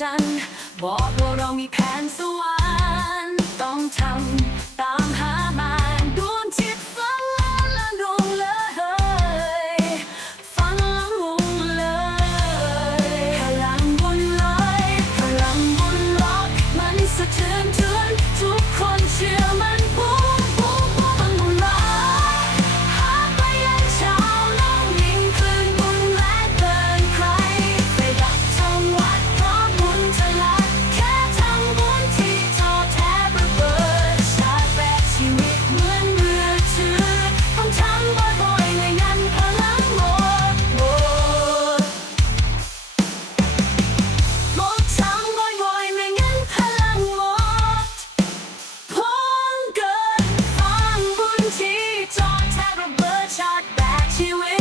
จันทร์บอกว่าเรามีแผนสวรรค์ต้องทำตาม you